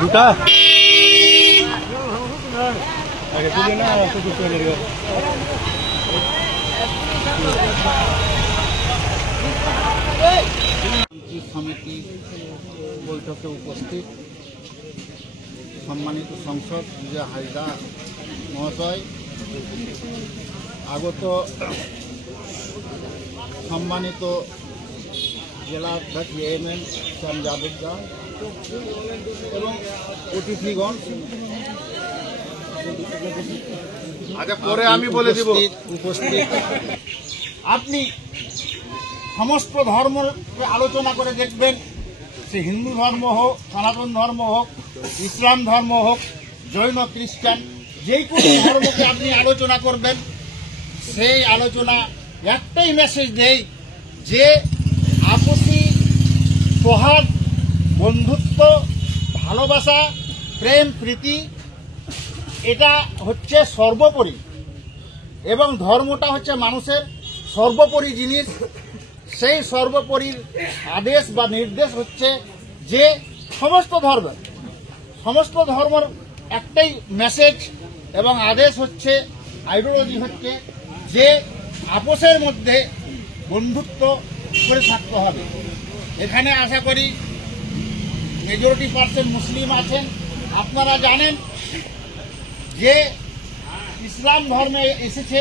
দুটা আগে তুলে না সমিতি বৈঠকে উপস্থিত সম্মানিত সংসদ বিজয় হাজরা মহোদয়, আগত সম্মানিত জেলা অধ্যক্ষ এএমএন শ্যাম যাদবদা এবং অতিথিগণ, পরে আমি বলে দিব। উপস্থিত আপনি সমস্ত ধর্মকে আলোচনা করে দেখবেন, সে হিন্দু ধর্ম হোক, সনাতন ধর্ম হোক, ইসলাম ধর্ম হোক, জৈন খ্রিস্টান, যে কোনো ধর্মকে আপনি আলোচনা করবেন, সেই আলোচনা একটাই মেসেজ দেয় যে আপসি সৌহার্দ, বন্ধুত্ব, ভালোবাসা, প্রেম, প্রীতি এটা হচ্ছে সর্বোপরি, এবং ধর্মটা হচ্ছে মানুষের সর্বোপরি জিনিস। সেই সর্বোপরির আদেশ বা নির্দেশ হচ্ছে যে সমস্ত ধর্মের একটাই মেসেজ এবং আদেশ হচ্ছে, আইডিওলজি হচ্ছে যে আপোষের মধ্যে বন্ধুত্ব করে থাকতে হবে। এখানে আশা করি মেজরিটি পার্সেন্ট মুসলিম আছেন। আপনারা জানেন যে ইসলাম ধর্মে এসেছে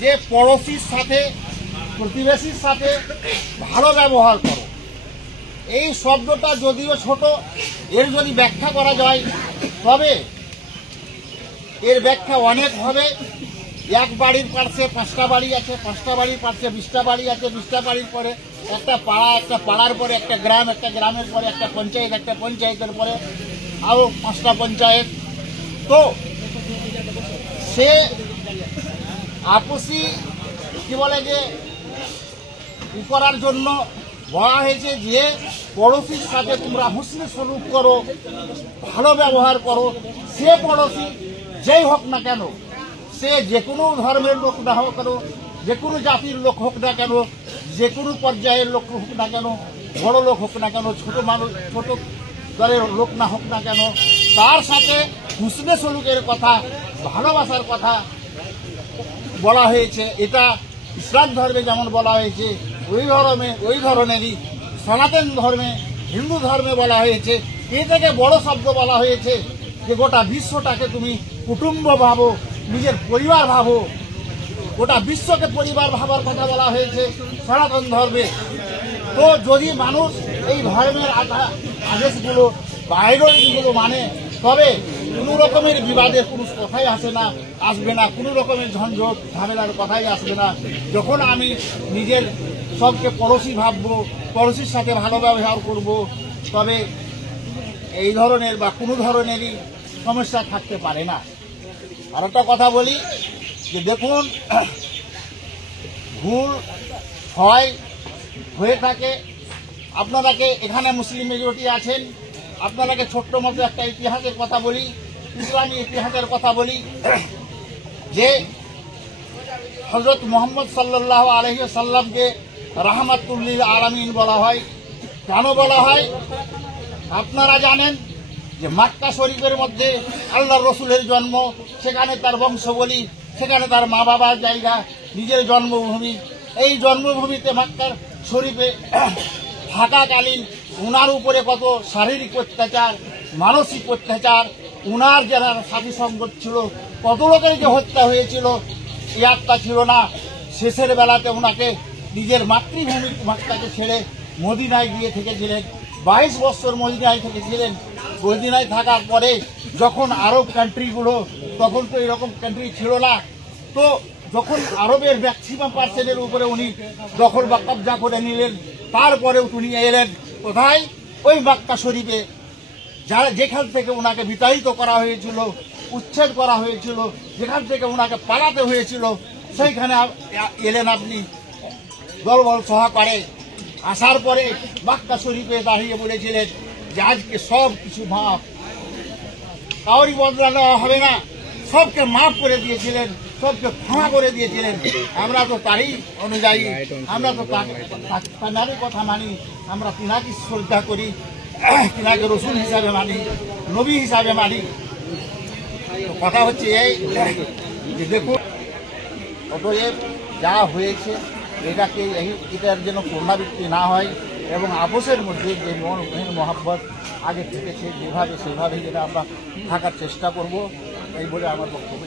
যে পড়োশির সাথে, প্রতিবেশীর সাথে ভালো ব্যবহার করো। এই শব্দটা যদিও ছোট, এর যদি ব্যাখ্যা করা যায় তবে এর ব্যাখ্যা অনেক হবে। এক বাড়ির পাশে 5টা বাড়ি আছে, 5টা বাড়ির পাশে 20টা বাড়ি আছে, 20টা বাড়ির পরে একটা পাড়া, একটা পাড়ার পরে একটা গ্রাম, একটা গ্রামের পরে একটা পঞ্চায়েত, একটা পঞ্চায়েতের পরে আরও 5টা পঞ্চায়েত। তো সে আপসি কি বলে যে করার জন্য বলা হয়েছে যে পড়োশির সাথে তোমরা হুসনে সলুক করো, ভালো ব্যবহার করো। সে পড়োশি যেই হোক না কেন, সে যে কোনো ধর্মের লোক না হোক কেন, যে কোনো জাতির লোক হোক না কেন, যে কোনো পর্যায়ের লোক হোক না কেন, বড় লোক হোক না কেন, ছোট মানুষ, ছোট দলের লোক না হোক না কেন, তার সাথে হুসনে সলুকের কথা, ভালোবাসার কথা বলা হয়েছে। এটা ইসলাম ধর্মে যেমন বলা হয়েছে ওই ধরনেরই সনাতন ধর্মে, হিন্দু ধর্মে বলা হয়েছে। এ থেকে বড় শব্দ বলা হয়েছে যে গোটা বিশ্বটাকে তুমি কুটুম্ব ভাবো, নিজের পরিবার ভাবো। গোটা বিশ্বকে পরিবার ভাবার কথা বলা হয়েছে সনাতন ধর্মে। তো যদি মানুষ এই ধর্মের আদেশগুলো বা আইডিওলজিগুলো মানে, তবে কোনো রকমের বিবাদের কোনো কথাই আসবে না, কোনো রকমের ঝঞ্ঝট ঝামেলার কথাই আসবে না। যখন আমি নিজের সবকে পড়োশি ভাববো, পড়োশির সাথে ভালো ব্যবহার করব, তবে এই ধরনের বা কোনো ধরনেরই সমস্যা থাকতে পারে না। আর একটা কথা বলি যে দেখুন, ভুল হয়ে থাকে। আপনারাকে এখানে মুসলিম মেজরিটি আছেন, আপনারাকে ছোট্ট মতো একটা ইতিহাসের কথা বলি, ইসলামী ইতিহাসের কথা বলি যে হযরত মুহাম্মদ সাল্লাল্লাহু আলাইহি ওয়াসাল্লামকে রাহমাতুল লিল আলামিন বলা হয়। কেন বলা হয়? আপনারা জানেন যে মক্কা শরীফের মধ্যে আল্লাহর রসুলের জন্ম, সেখানে তার বংশবলী, সেখানে তার মা বাবার জায়গা, নিজের জন্মভূমি। এই জন্মভূমিতে মক্কা শরীফে থাকাকালীন উনার উপরে কত শারীরিক অত্যাচার, মানসিক অত্যাচার, উনার যারা সাথী সঙ্গত ছিল, কত লোকের যে হত্যা হয়েছিল, ইয়াদটা ছিল না। শেষের বেলাতে উনাকে নিজের মাতৃভূমি মক্কাকে ছেড়ে মদিনায় গিয়ে থেকেছিলেন। 22 বছর মদিনায় থেকেছিলেন। মদিনায় থাকার পরে যখন আরব কান্ট্রিগুলো, তখন তো এরকম কান্ট্রি ছিল না, তো যখন আরবের ম্যাক্সিমাম পার্সেন্টের উপরে উনি দখল বা কবজা করে নিলেন, তারপরে উনি এলেন কোথায়? ওই মক্কা শরীফে, যেখান থেকে ওনাকে বিতাড়িত করা হয়েছিল, উচ্ছেদ করা হয়েছিল, যেখান থেকে ওনাকে পালাতে হয়েছিল, সেইখানে এলেন আপনি দলবল সহকারে। আসার পরে মক্কা শরীফে দাঁড়িয়ে বলেছিলেন যে আজকে সব কিছু মাফ, কাউরি বদলা নেওয়া হবে না, সবকে মাফ করে দিয়েছিলেন, সবকে ক্ষমা করে দিয়েছিলেন। আমরা তো তারই অনুযায়ী, আমরা তো তার কথা মানি, আমরা তিনাকে শ্রদ্ধা করি। তিনাকে রসুল হিসাবে মানি, নবী হিসাবে মানি। তো কথা হচ্ছে এই যে দেখুন, অতএব যা হয়েছে এটার যেন পুনরাবৃত্তি না হয় এবং আপোষের মধ্যে যে মহাব্বত আগে থেকেছে যেভাবে সেভাবেই যেটা আমরা থাকার চেষ্টা করব, এই বলে আমার বক্তব্য।